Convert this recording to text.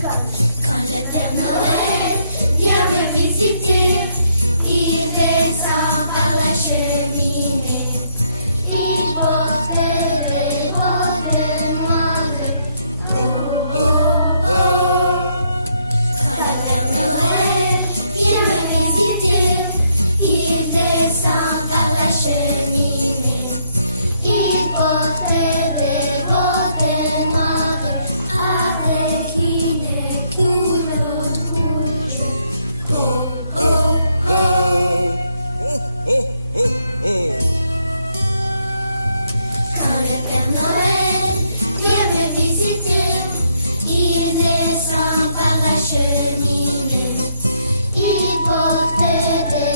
Diamo visite, intensa alla scemine, il potere madre, oh oh oh. Sarebbe Noè, diamo visite, intensa alla scemine, il potere madre, alle fine curo luce, oh oh oh. Sarebbe Noè, diamo visite, intensa alla scemine, il potere